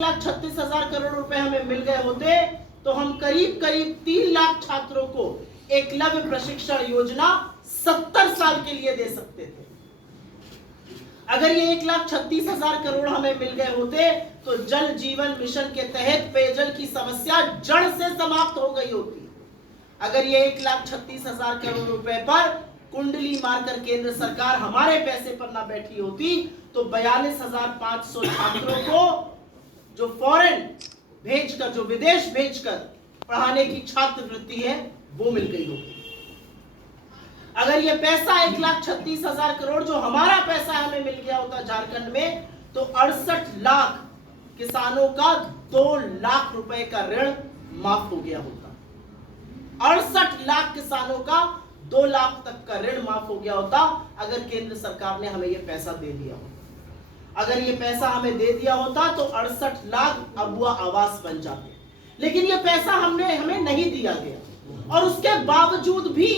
1,36,000 करोड़ रुपए हमें मिल गए होते तो हम करीब करीब 3 लाख छात्रों को एकलव्य प्रशिक्षण योजना 70 साल के लिए दे सकते थे। अगर ये 1,36,000 करोड़ हमें मिल गए होते तो जल जीवन मिशन के तहत पेयजल की समस्या जड़ से समाप्त हो गई होती। अगर ये 1,36,000 करोड़ रुपए पर कुंडली मारकर केंद्र सरकार हमारे पैसे पर ना बैठी होती तो 42,500 छात्रों को जो फॉरेन भेजकर, जो विदेश भेजकर पढ़ाने की छात्रवृत्ति है वो मिल गई होगी। अगर ये पैसा 1,36,000 करोड़ जो हमारा पैसा हमें मिल गया होता झारखंड में तो 68 लाख किसानों का 2 लाख रुपए का ऋण माफ हो गया होता। 68 लाख किसानों का 2 लाख तक का ऋण माफ हो गया होता अगर केंद्र सरकार ने हमें ये पैसा दे दिया होता। अगर ये पैसा हमें दे दिया होता तो 68 लाख अबुआ आवास बन जाते। लेकिन ये पैसा हमें नहीं दिया गया और उसके बावजूद भी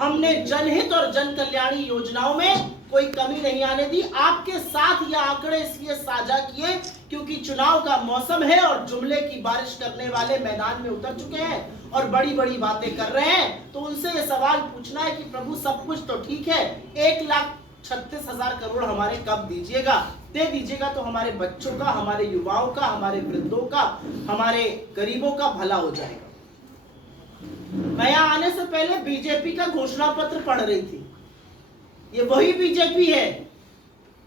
हमने जनहित और जन कल्याणी योजनाओं में कोई कमी नहीं आने दी। आपके साथ ये आंकड़े इसलिए साझा किए क्योंकि चुनाव का मौसम है और जुमले की बारिश करने वाले मैदान में उतर चुके हैं और बड़ी बड़ी बातें कर रहे हैं। तो उनसे ये सवाल पूछना है कि प्रभु सब कुछ तो ठीक है, 1,36,000 करोड़ हमारे कब दीजिएगा? दे दीजिएगा तो हमारे बच्चों का, हमारे युवाओं का, हमारे वृद्धों का, हमारे गरीबों का भला हो जाएगा। मैं यहाँ आने से पहले बीजेपी का घोषणा पत्र पढ़ रही थी। ये वही बीजेपी है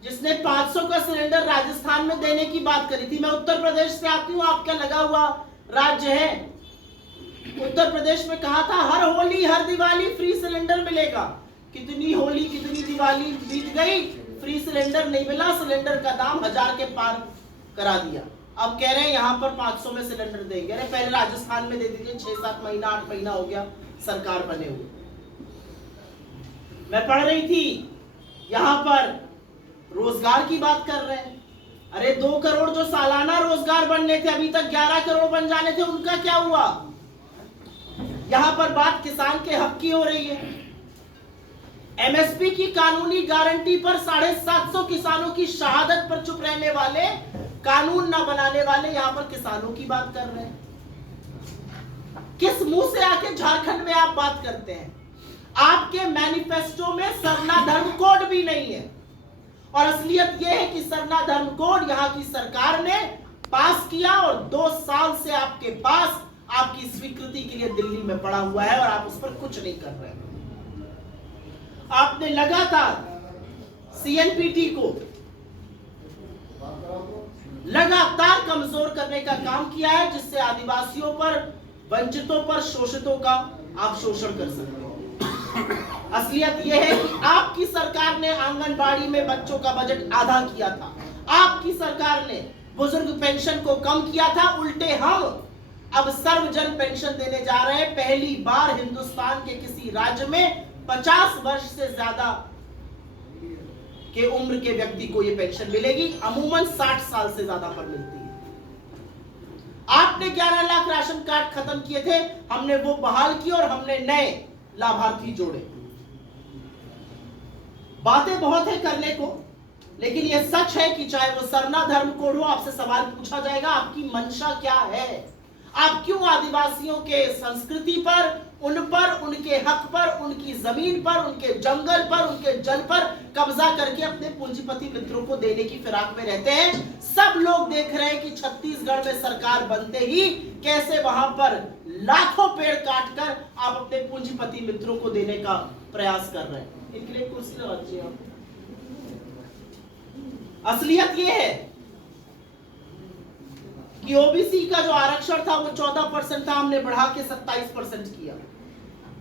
जिसने 500 का सिलेंडर राजस्थान में देने की बात करी थी। मैं उत्तर प्रदेश से आती हूँ, आपका लगा हुआ राज्य है। उत्तर प्रदेश में कहा था हर होली हर दिवाली फ्री सिलेंडर मिलेगा। कितनी होली कितनी दिवाली बीत गई, फ्री सिलेंडर नहीं मिला, सिलेंडर का दाम 1000 के पार करा दिया। अब कह रहे हैं यहाँ पर 500 में सिलेंडर देंगे। अरे पहले राजस्थान में दे दीजिए, 6-7 महीना 8 महीना हो गया सरकार बने हुए। मैं पढ़ रही थी यहाँ पर रोजगार की बात कर रहे हैं। अरे 2 करोड़ जो सालाना रोजगार बनने थे अभी तक 11 करोड़ बन जाने थे, उनका क्या हुआ? यहाँ पर बात किसान के हक की हो रही है। एमएसपी की कानूनी गारंटी पर 750 किसानों की शहादत पर चुप रहने वाले, कानून ना बनाने वाले यहाँ पर किसानों की बात कर रहे हैं। किस मुंह से आके झारखंड में आप बात करते हैं? आपके मैनिफेस्टो में सरना धर्म कोड भी नहीं है और असलियत यह है कि सरना धर्म कोड यहाँ की सरकार ने पास किया और 2 साल से आपके पास आपकी स्वीकृति के लिए दिल्ली में पड़ा हुआ है और आप उस पर कुछ नहीं कर रहे हैं। आपने लगातार सीएनपीटी को लगातार कमजोर करने का काम किया है जिससे आदिवासियों पर, वंचितों पर, शोषितों का आप शोषण कर सकते हैं। असलियत यह है कि आपकी सरकार ने आंगनबाड़ी में बच्चों का बजट आधा किया था। आपकी सरकार ने बुजुर्ग पेंशन को कम किया था। उल्टे हम अब सर्वजन पेंशन देने जा रहे हैं। पहली बार हिंदुस्तान के किसी राज्य में 50 वर्ष से ज्यादा के उम्र के व्यक्ति को यह पेंशन मिलेगी। अमूमन 60 साल से ज्यादा पर मिलती है। आपने 11 लाख राशन कार्ड खत्म किए थे, हमने वो बहाल किए और हमने नए लाभार्थी जोड़े। बातें बहुत है करने को, लेकिन यह सच है कि चाहे वो सरना धर्म कोड हो, आपसे सवाल पूछा जाएगा आपकी मंशा क्या है? आप क्यों आदिवासियों के संस्कृति पर, उन पर, उनके हक पर, उनकी जमीन पर, उनके जंगल पर, उनके जल पर कब्जा करके अपने पूंजीपति मित्रों को देने की फिराक में रहते हैं? सब लोग देख रहे हैं कि छत्तीसगढ़ में सरकार बनते ही कैसे वहां पर लाखों पेड़ काटकर आप अपने पूंजीपति मित्रों को देने का प्रयास कर रहे हैं। इनके लिए कुर्सी लगा दीजिए आप। असलियत यह है कि ओबीसी का जो आरक्षण था वो 14% था, हमने बढ़ा के 27% किया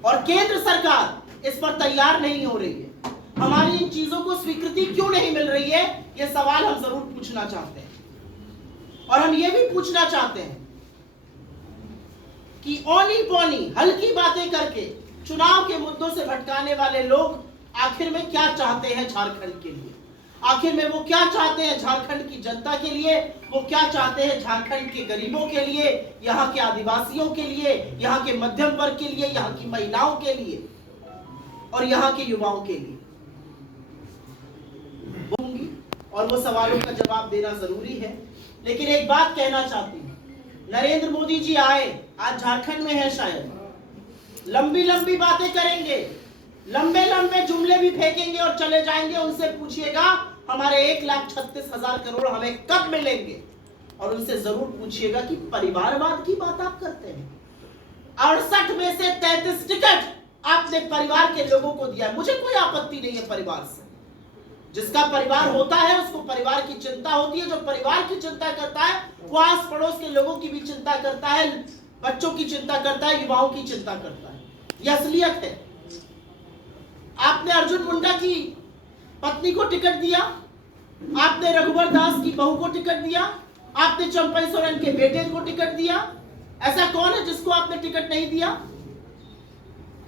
और केंद्र सरकार इस पर तैयार नहीं हो रही है। हमारी इन चीजों को स्वीकृति क्यों नहीं मिल रही है, ये सवाल हम जरूर पूछना चाहते हैं। और हम ये भी पूछना चाहते हैं कि औनी पौनी हल्की बातें करके चुनाव के मुद्दों से भटकाने वाले लोग आखिर में क्या चाहते हैं झारखंड के लिए? आखिर में वो क्या चाहते हैं झारखंड की जनता के लिए? वो क्या चाहते हैं झारखंड के गरीबों के लिए, यहाँ के आदिवासियों के लिए, यहाँ के मध्यम वर्ग के लिए, यहाँ की महिलाओं के लिए और यहाँ के युवाओं के लिए? और वो सवालों का जवाब देना जरूरी है। लेकिन एक बात कहना चाहती हूं, नरेंद्र मोदी जी आए, आज झारखंड में है शायद, लंबी लंबी बातें करेंगे, लंबे लंबे जुमले भी फेंकेंगे और चले जाएंगे। उनसे पूछिएगा हमारे 1,36,000 करोड़ हमें कब मिलेंगे, और उनसे जरूर पूछिएगा कि परिवारवाद की बात आप करते हैं। 68 में से 33 टिकट आपने परिवार के लोगों को दिया। मुझे कोई आपत्ति नहीं है परिवार से, जिसका परिवार होता है उसको परिवार की चिंता होती है। जो परिवार की चिंता करता है वो आस पड़ोस के लोगों की भी चिंता करता है, बच्चों की चिंता करता है, युवाओं की चिंता करता है। यह असलियत है। आपने अर्जुन मुंडा की पत्नी को टिकट दिया, आपने रघुवर दास की बहू को टिकट दिया, आपने चंपई सोरेन के बेटे को टिकट दिया। ऐसा कौन है जिसको आपने टिकट नहीं दिया?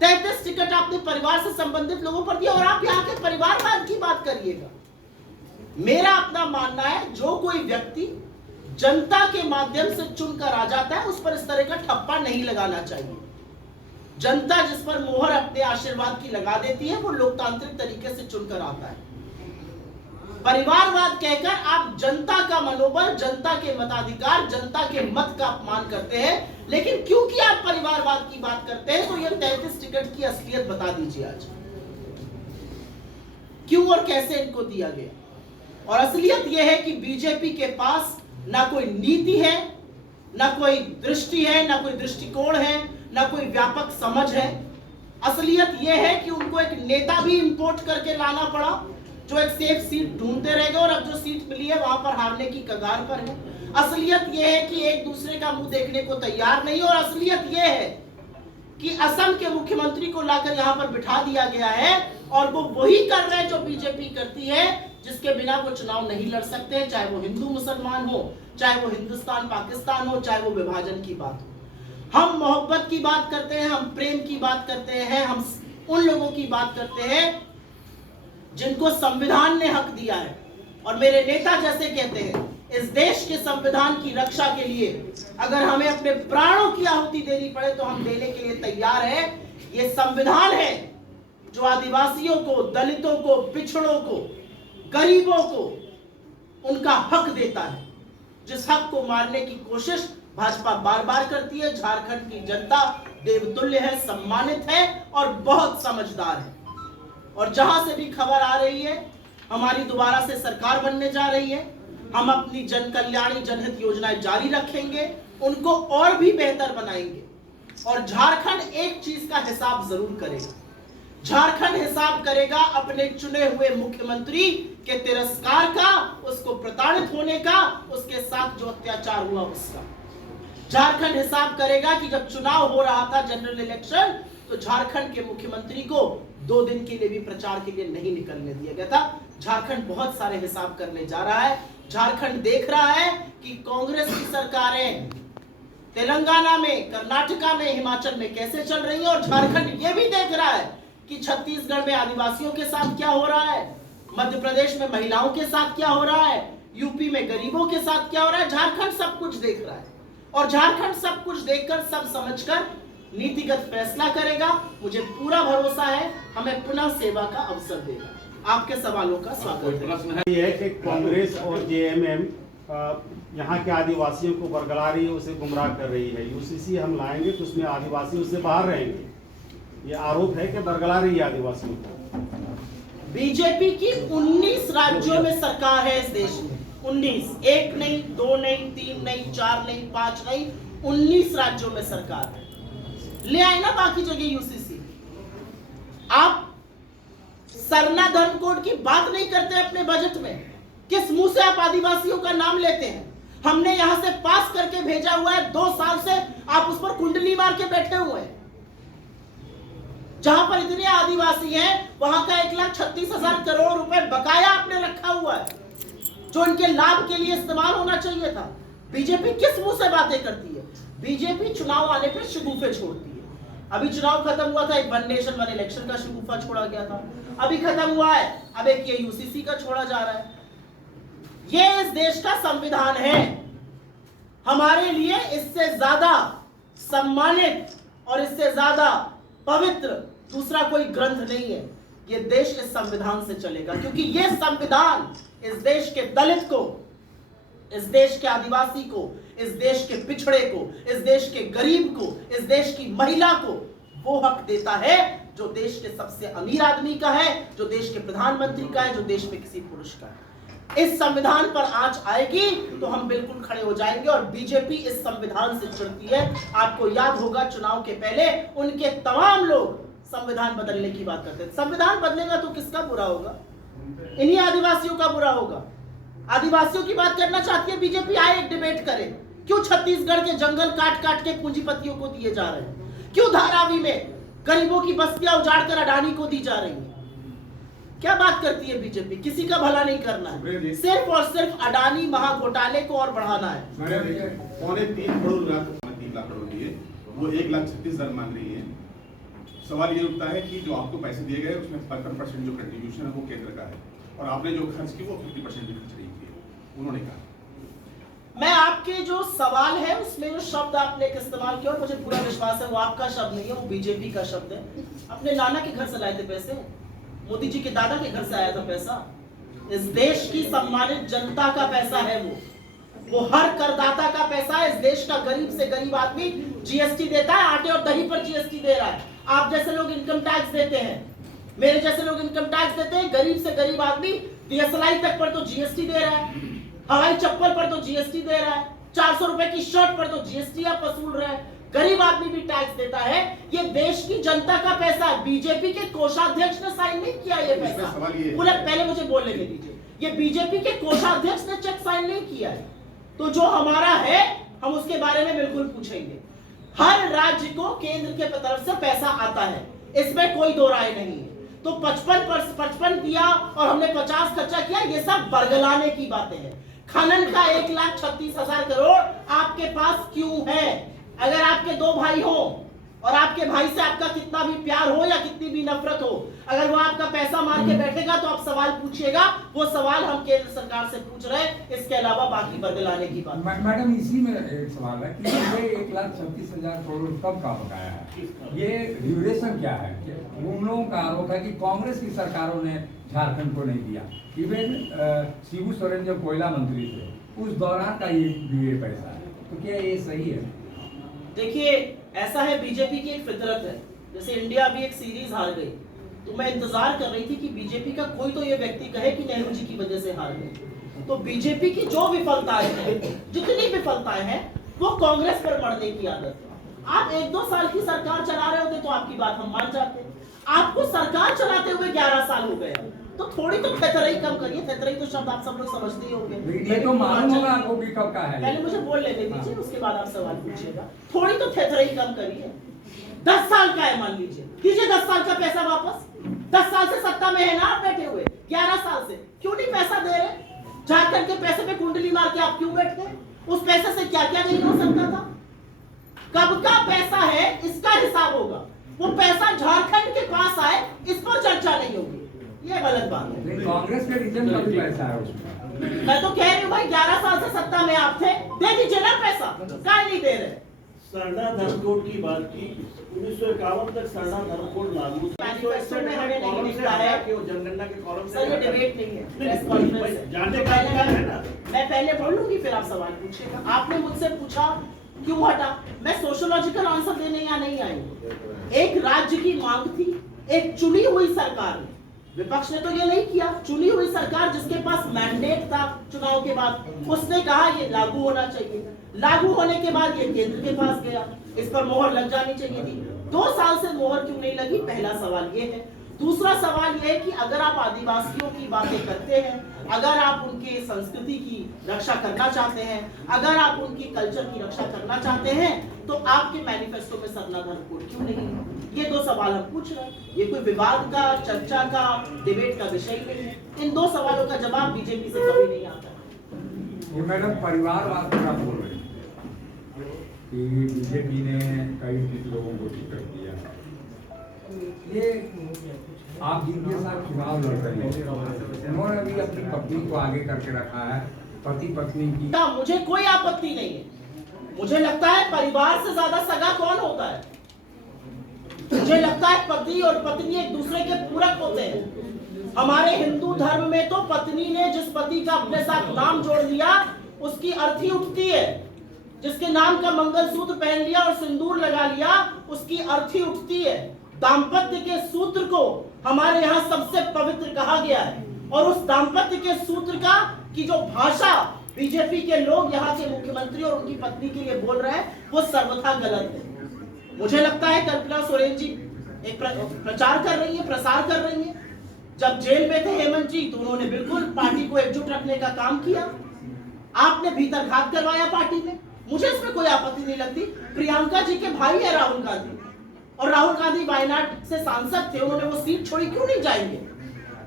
33 टिकट आपने परिवार से संबंधित लोगों पर दिया, और आप यहाँ के परिवारवाद की बात करिएगा। मेरा अपना मानना है, जो कोई व्यक्ति जनता के माध्यम से चुनकर आ जाता है उस पर इस तरह का ठप्पा नहीं लगाना चाहिए। जनता जिस पर मोहर अपने आशीर्वाद की लगा देती है वो लोकतांत्रिक तरीके से चुनकर आता है। परिवारवाद कहकर आप जनता का मनोबल, जनता के मताधिकार, जनता के मत का अपमान करते हैं। लेकिन क्योंकि आप परिवारवाद की बात करते हैं तो यह 33 टिकट की असलियत बता दीजिए आज, क्यों और कैसे इनको दिया गया। और असलियत यह है कि बीजेपी के पास ना कोई नीति है, ना कोई दृष्टि है, ना कोई दृष्टिकोण है, ना कोई व्यापक समझ है। असलियत यह है कि उनको एक नेता भी इंपोर्ट करके लाना पड़ा जो एक सेफ सीट ढूंढते रह गए, और अब जो सीट मिली है वहां पर हारने की कगार पर है। असलियत यह है कि एक दूसरे का मुंह देखने को तैयार नहीं, और असलियत यह है कि असम के मुख्यमंत्री को लाकर यहां पर बिठा दिया गया है, और वो वही कर रहे हैं जो बीजेपी करती है, जिसके बिना वो चुनाव नहीं लड़ सकते हैं, चाहे वो हिंदू मुसलमान हो, चाहे वो हिंदुस्तान पाकिस्तान हो, चाहे वो विभाजन की बात हो। हम मोहब्बत की बात करते हैं, हम प्रेम की बात करते हैं, हम उन लोगों की बात करते हैं जिनको संविधान ने हक दिया है। और मेरे नेता जैसे कहते हैं, इस देश के संविधान की रक्षा के लिए अगर हमें अपने प्राणों की आहुति देनी पड़े तो हम देने के लिए तैयार हैं। ये संविधान है जो आदिवासियों को, दलितों को, पिछड़ों को, गरीबों को उनका हक देता है, जिस हक को मारने की कोशिश भाजपा बार बार करती है। झारखंड की जनता देवतुल्य है, सम्मानित है और बहुत समझदार है। और जहां से भी खबर आ रही है हमारी दोबारा से सरकार बनने जा रही है, हम अपनी जन कल्याणी जनहित योजनाएं जारी रखेंगे, उनको और भी बेहतर बनाएंगे। और झारखंड एक चीज का हिसाब जरूर करेगा, झारखंड हिसाब करेगा अपने चुने हुए मुख्यमंत्री के तिरस्कार का, उसको प्रताड़ित होने का, उसके साथ जो अत्याचार हुआ उसका। झारखंड हिसाब करेगा कि जब चुनाव हो रहा था, जनरल इलेक्शन, तो झारखंड के मुख्यमंत्री को 2 दिन के लिए भी प्रचार के लिए नहीं निकलने दिया गया था। झारखंड बहुत सारे हिसाब करने जा रहा है। झारखंड देख रहा है कि कांग्रेस की सरकारें तेलंगाना में, कर्नाटका में, हिमाचल में कैसे चल रही है, और झारखंड ये भी देख रहा है कि छत्तीसगढ़ में आदिवासियों के साथ क्या हो रहा है, मध्य प्रदेश में महिलाओं के साथ क्या हो रहा है, यूपी में गरीबों के साथ क्या हो रहा है। झारखंड सब कुछ देख रहा है, और झारखंड सब कुछ देखकर, सब समझकर नीतिगत फैसला करेगा। मुझे पूरा भरोसा है हमें पुनः सेवा का अवसर देगा। आपके सवालों का स्वागत है। ये है कि कांग्रेस और जेएमएम यहाँ के आदिवासियों को बरगला रही है, उसे गुमराह कर रही है। यूसीसी हम लाएंगे तो उसमें आदिवासी उससे बाहर रहेंगे, ये आरोप है कि बरगला रही है आदिवासियों को। बीजेपी की 19 राज्यों में सरकार है इस देश में, 19, 1 नहीं, 2 नहीं, 3 नहीं, 4 नहीं, 5 नहीं, 19 राज्यों में सरकार है। ले आए ना बाकी जगह यूसीसी। आप सरना धर्म कोड की बात नहीं करते अपने बजट में, किस मुंह से आप आदिवासियों का नाम लेते हैं? हमने यहां से पास करके भेजा हुआ है, 2 साल से आप उस पर कुंडली मार के बैठे हुए हैं। जहां पर इतने आदिवासी हैं वहां का 1,36,000 करोड़ रुपए बकाया आपने रखा हुआ है, जो इनके लाभ के लिए इस्तेमाल होना चाहिए था। बीजेपी किस मुंह से बातें करती है? बीजेपी चुनाव आने पर शगुफे छोड़ती है। अभी चुनाव खत्म हुआ था, एक वन नेशन वन इलेक्शन का शगुफा छोड़ा गया था, अभी खत्म हुआ है, अब एक ये यूसीसी का छोड़ा जा रहा है। ये इस देश का संविधान है, हमारे लिए इससे ज्यादा सम्मानित और इससे ज्यादा पवित्र दूसरा कोई ग्रंथ नहीं है। ये देश इस संविधान से चलेगा, क्योंकि ये संविधान इस देश के दलित को, इस देश के आदिवासी को, इस देश के पिछड़े को, इस देश के गरीब को, इस देश की महिला को वो हक देता है जो देश के सबसे अमीर आदमी का है, जो देश के प्रधानमंत्री का है, जो देश में किसी पुरुष का है। इस संविधान पर आंच आएगी तो हम बिल्कुल खड़े हो जाएंगे। और बीजेपी इस संविधान से चिढ़ती है। आपको याद होगा चुनाव के पहले उनके तमाम लोग संविधान बदलने की बात करते थे। संविधान बदलेगा तो किसका बुरा होगा? इन्हीं आदिवासियों का बुरा होगा। आदिवासियों की बात करना चाहती है बीजेपी, आए एक डिबेट करे। क्यों छत्तीसगढ़ के जंगल काट काट के पूंजीपतियों को दिए जा रहे हैं? क्यों धारावी में गरीबों की बस्तियां उजाड़कर अडानी को दी जा रही है? क्या बात करती है बीजेपी? किसी का भला नहीं करना है, सिर्फ और सिर्फ अडानी महाघोटाले को और बढ़ाना है। 3.25 करोड़ लाख 3 लाख करोड़ दिए, वो 1,36,000 मांग रही है। सवाल ये उठता है कि जो आपको पैसे दिए गए उसमें 55% जो कंट्रीब्यूशन है वो केंद्र का है और आपने जो खर्च की वो 50% भी खर्च नहीं किए, उन्होंने कहा। मैं आपके जो सवाल है उसमें जो शब्द आपने इस्तेमाल किया और मुझे पूरा विश्वास है वो आपका शब्द नहीं है, वो बीजेपी का शब्द है। अपने नाना के घर से लाए थे पैसे, मोदी जी के दादा के घर से आया था पैसा। इस देश की सम्मानित जनता का पैसा है वो हर करदाता का पैसा है। इस देश का गरीब से गरीब आदमी जीएसटी देता है, आटे और दही पर जीएसटी दे रहा है। आप जैसे लोग इनकम टैक्स देते हैं, मेरे जैसे लोग इनकम टैक्स देते हैं। गरीब से गरीब आदमी DSLI तक पर तो जीएसटी दे रहा है, हवाई चप्पल पर तो जीएसटी दे रहा है, 400 रुपए की शर्ट पर तो जीएसटी आप वसूल रहे हैं। गरीब आदमी भी टैक्स देता है। ये देश की जनता का पैसा है। बीजेपी के कोषाध्यक्ष ने साइन नहीं किया ये पैसा। पूरा पहले मुझे बोलने दीजिए। ये बीजेपी के कोषाध्यक्ष ने चेक साइन नहीं किया है। तो जो हमारा है हम उसके बारे में बिल्कुल पूछेंगे। हर राज्य को केंद्र के तरफ से पैसा आता है, इसमें कोई दो राय नहीं है। तो 55 दिया और हमने 50 खर्चा किया, ये सब बरगलाने की बातें हैं। खनन का 1,36,000 करोड़ आपके पास क्यों है? अगर आपके दो भाई हो और आपके भाई से आपका कितना भी प्यार हो या कितनी भी नफरत हो, अगर वो आपका पैसा मार के बैठेगा तो आप सवाल पूछिएगा। वो सवाल हम केंद्र सरकार से पूछ रहे हैं, इसके अलावा बाकी बदलाने की बात। मैडम इसी में एक सवाल है कि ये 1,36,000 करोड़ कब का बकाया है? ये ड्यूरेशन क्या है? उन लोगों का आरोप है कि कांग्रेस की सरकारों ने झारखंड को नहीं दिया। इवन शिबू सोरेन जब कोयला मंत्री थे उस दौरान का ये पैसा है, तो क्या ये सही है? देखिए ऐसा है, बीजेपी की एक फितरत है। जैसे इंडिया भी एक सीरीज हार गई तो मैं इंतजार कर रही थी कि बीजेपी का कोई तो ये व्यक्ति कहे कि नेहरू जी की वजह से हार गई। तो बीजेपी की जो विफलताएं हैं, जितनी विफलताएं हैं, वो कांग्रेस पर मरने की आदत है। आप 1-2 साल की सरकार चला रहे होते तो आपकी बात हम मान जाते। आपको सरकार चलाते हुए 11 साल हो गए, तो थोड़ी तो थेथराई कम करिए। थेथराई तो शब्द आप सब लोग समझते ही होंगे। ये तो मालूम होगा आपको कि कब का है। पहले मुझे बोल लेने दीजिए, उसके बाद आप सवाल पूछिएगा। थोड़ी तो थेथराई कम करिए। 10 साल का है मान लीजिए, दीजिए 10 साल का पैसा वापस। 10 साल से सत्ता में है ना आप बैठे हुए, 11 साल से क्यों नहीं पैसा दे रहे? झारखंड के पैसे पे कुंडली मार के आप क्यों बैठते? उस पैसे से क्या क्या नहीं हो सकता था? कब का पैसा है इसका हिसाब होगा। वो पैसा झारखंड के पास आए इस पर चर्चा नहीं होगी, ये गलत बात है। कांग्रेस के रीजन का भी पैसा है उसमें। मैं तो कह रही हूँ भाई 11 साल से सत्ता में आप थे, दे दीजिए ना पैसा, क्या नहीं दे रहे? सरना धर्म कोड की बात की, 1951 तक सरना धर्म कोड लागू था। मैनिफेस्टो में हमें नहीं लिखा है कि वो जनगणना के कॉलम सर, ये डिबेट नहीं है, प्रेस कॉन्फ्रेंस है। जानने का अधिकार है ना। मैं पहले बोल लूंगी फिर आप सवाल पूछिएगा। आपने मुझसे पूछा क्यों हटा, मैं सोशियोलॉजिकल आंसर देने यहाँ नहीं आई। एक राज्य की मांग थी, एक चुनी हुई सरकार ने, विपक्ष ने तो ये नहीं किया, चुनी हुई सरकार जिसके पास मैंडेट था चुनाव के बाद, उसने कहा ये लागू होना चाहिए। लागू होने के बाद ये केंद्र के पास गया, इस पर मोहर लग जानी चाहिए थी। 2 साल से मोहर क्यों नहीं लगी? पहला सवाल ये है। दूसरा सवाल ये है कि अगर आप आदिवासियों की बातें करते हैं, अगर आप उनके संस्कृति की रक्षा करना चाहते हैं, अगर आप उनकी कल्चर की रक्षा करना चाहते हैं, तो आपके मैनिफेस्टो में सरना धर्म कोड क्यों नहीं है? ये 2 सवाल हम पूछ रहे हैं। ये कोई विवाद का, चर्चा का, डिबेट का विषय नहीं है। इन 2 सवालों का जवाब बीजेपी से कभी नहीं आता। ये मैडम परिवारवाद का बोल रही कि बीजेपी ने कई लोगों को टिकट दिया। ये आप जिनके साथ चुनाव लड़ रहे हैं, उन्होंने भी अपनी पत्नी को आगे करके रखा है, पति पत्नी की। मुझे कोई आपत्ति नहीं है। मुझे लगता है परिवार से ज्यादा सगा कौन होता है? मुझे लगता है पति और पत्नी एक दूसरे के पूरक होते हैं। हमारे हिंदू धर्म में तो पत्नी ने जिस पति का अपने साथ नाम जोड़ लिया, उसकी अर्थी उठती है। जिसके नाम का मंगलसूत्र पहन लिया और सिंदूर लगा लिया, उसकी अर्थी उठती है। दाम्पत्य के सूत्र को हमारे यहाँ सबसे पवित्र कहा गया है, और उस दाम्पत्य के सूत्र का की जो भाषा बीजेपी के लोग यहाँ के मुख्यमंत्री और उनकी पत्नी के लिए बोल रहे हैं, वो सर्वथा गलत है। मुझे लगता है कल्पना सोरेन जी एक प्रचार कर रही है, प्रसार कर रही है। जब जेल में थे हेमंत जी, तो उन्होंने बिल्कुल पार्टी को एकजुट रखने का काम किया। आपने भीतर घात करवाया पार्टी में, मुझे इसमें कोई आपत्ति नहीं लगती। प्रियंका जी के भाई है राहुल गांधी, और राहुल गांधी वायनाड से सांसद थे, उन्होंने वो सीट छोड़ी, क्यों नहीं जाएंगे?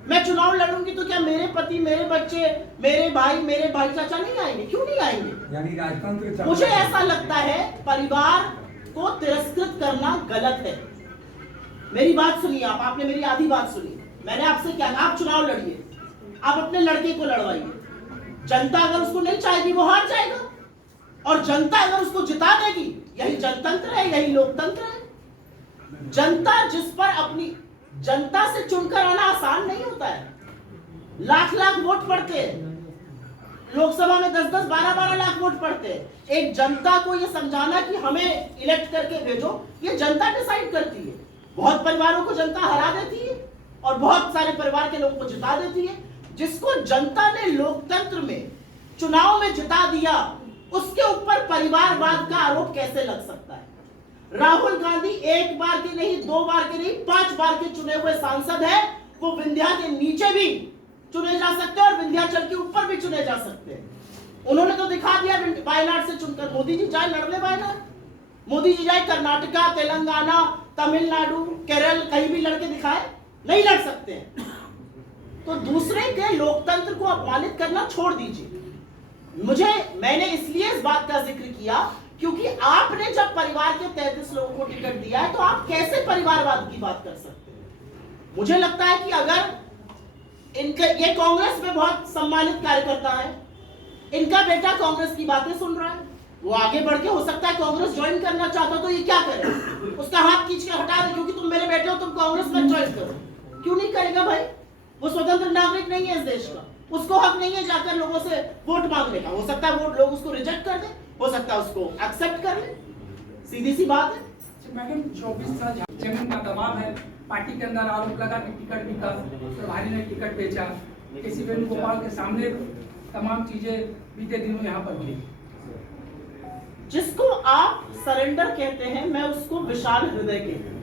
मैं चुनाव लड़ूंगी तो क्या मेरे पति, मेरे बच्चे, मेरे भाई चाचा नहीं आएंगे? क्यों नहीं आएंगे? यानी राजतंत्र मुझे ऐसा लगता है परिवार को तिरस्कृत करना गलत है। मेरी बात सुनिए आप, आपने मेरी आधी बात सुनी। मैंने आपसे क्या, आप चुनाव लड़िए, आप अपने लड़के को लड़वाइए। जनता अगर उसको नहीं चाहेगी वो हार जाएगा, और जनता अगर उसको जिता देगी, यही जनतंत्र है, यही लोकतंत्र है। जनता जिस पर अपनी जनता से चुनकर आना आसान नहीं होता है। लाख लाख वोट पड़ते हैं, लोकसभा में 10-10, 12-12 लाख वोट पड़ते हैं। एक जनता को ये समझाना कि हमें इलेक्ट करके भेजो, ये जनता डिसाइड करती है। बहुत परिवारों को जनता हरा देती है और बहुत सारे परिवार के लोगों को जिता देती है। जिसको जनता ने लोकतंत्र में चुनाव में जिता दिया, उसके ऊपर परिवारवाद का आरोप कैसे लग सकता है? राहुल गांधी एक बार के नहीं, 2 बार के नहीं, 5 बार के चुने हुए सांसद है। वो विंध्या के नीचे भी चुने जा सकते हैं और विंध्याचल के ऊपर भी चुने जा सकते हैं। उन्होंने तो दिखा दिया वायनाड से चुनकर। मोदी जी जाए लड़ ले वायनाड, मोदी जी जाए कर्नाटका, तेलंगाना, तमिलनाडु, केरल, कहीं भी लड़के दिखाए, नहीं लड़ सकते हैं। तो दूसरे के लोकतंत्र को अपमानित करना छोड़ दीजिए। मैंने इसलिए इस बात का जिक्र किया क्योंकि आपने जब परिवार के 33 लोगों को टिकट दिया है, तो आप कैसे परिवारवाद की बात कर सकते हैं? मुझे लगता है कि अगर ये कांग्रेस में बहुत सम्मानित कार्यकर्ता है, इनका बेटा कांग्रेस की बातें सुन रहा है, वो आगे बढ़ के हो सकता है कांग्रेस ज्वाइन करना चाहता, तो ये क्या करे? उसका हाथ खींच के हटा दे, क्योंकि तुम मेरे बेटे हो, तुम कांग्रेस में ज्वाइन करो। क्यों नहीं करेगा भाई? वो स्वतंत्र नागरिक नहीं है इस देश का, उसको हक नहीं है जाकर लोगों से वोट मांगने का। हो सकता है वोट लोग उसको रिजेक्ट कर दे, हो सकता है उसको एक्सेप्ट कर ले, सीधी सी बात है। मैडम 24 साल जमीन का दबाव है, पार्टी के अंदर आरोप लगा कि टिकट बिका, प्रभारी ने टिकट बेचा, केसी वेणुगोपाल के सामने तमाम चीजें बीते दिनों यहाँ पर हुई। जिसको आप सरेंडर कहते हैं, मैं उसको विशाल हृदय कहता हूं।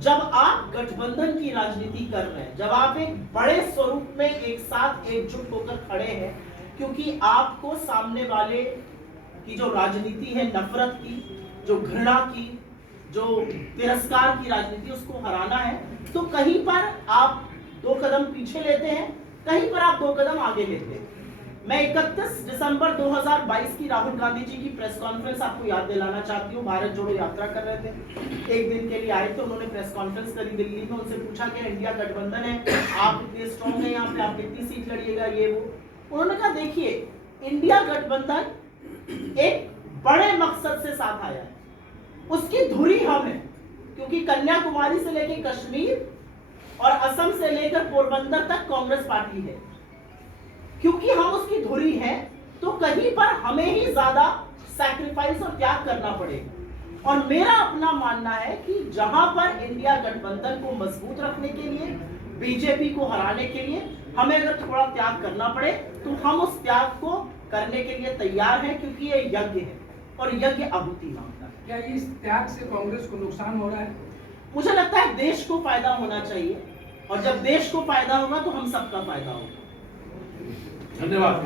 जब आप गठबंधन की राजनीति कर रहे हैं, जब आप एक बड़े स्वरूप में एक साथ एकजुट होकर खड़े हैं, क्योंकि आपको सामने वाले की जो राजनीति है, नफरत की, जो घृणा की, जो तिरस्कार की राजनीति, उसको हराना है, तो कहीं पर आप 2 कदम पीछे लेते हैं, कहीं पर आप 2 कदम आगे लेते हैं। मैं 31 दिसंबर 2022 की राहुल गांधी जी की प्रेस कॉन्फ्रेंस आपको याद दिलाना चाहती हूँ। भारत जोड़ो यात्रा कर रहे थे, 1 दिन के लिए आए थे, उन्होंने प्रेस कॉन्फ्रेंस करी दिल्ली में। उनसे पूछा कि इंडिया गठबंधन है, आप इतने स्ट्रॉन्ग हैं यहाँ पे, आप कितनी सीट लड़िएगा, ये वो। उन्होंने कहा देखिए, इंडिया गठबंधन एक बड़े मकसद से साथ आया है, उसकी धुरी हम है, क्योंकि कन्याकुमारी से लेकर कश्मीर और असम से लेकर पोरबंदर तक कांग्रेस पार्टी है। क्योंकि हम उसकी धुरी हैं, तो कहीं पर हमें ही ज्यादा सैक्रिफाइस और त्याग करना पड़ेगा। और मेरा अपना मानना है कि जहां पर इंडिया गठबंधन को मजबूत रखने के लिए, बीजेपी को हराने के लिए हमें अगर थोड़ा त्याग करना पड़े, तो हम उस त्याग को करने के लिए तैयार हैं, क्योंकि ये यज्ञ है और यज्ञ आहुति मांगता है। क्या इस त्याग से कांग्रेस को नुकसान हो रहा है? मुझे लगता है देश को फायदा होना चाहिए, और जब देश को फायदा होगा तो हम सबका फायदा होगा। धन्यवाद।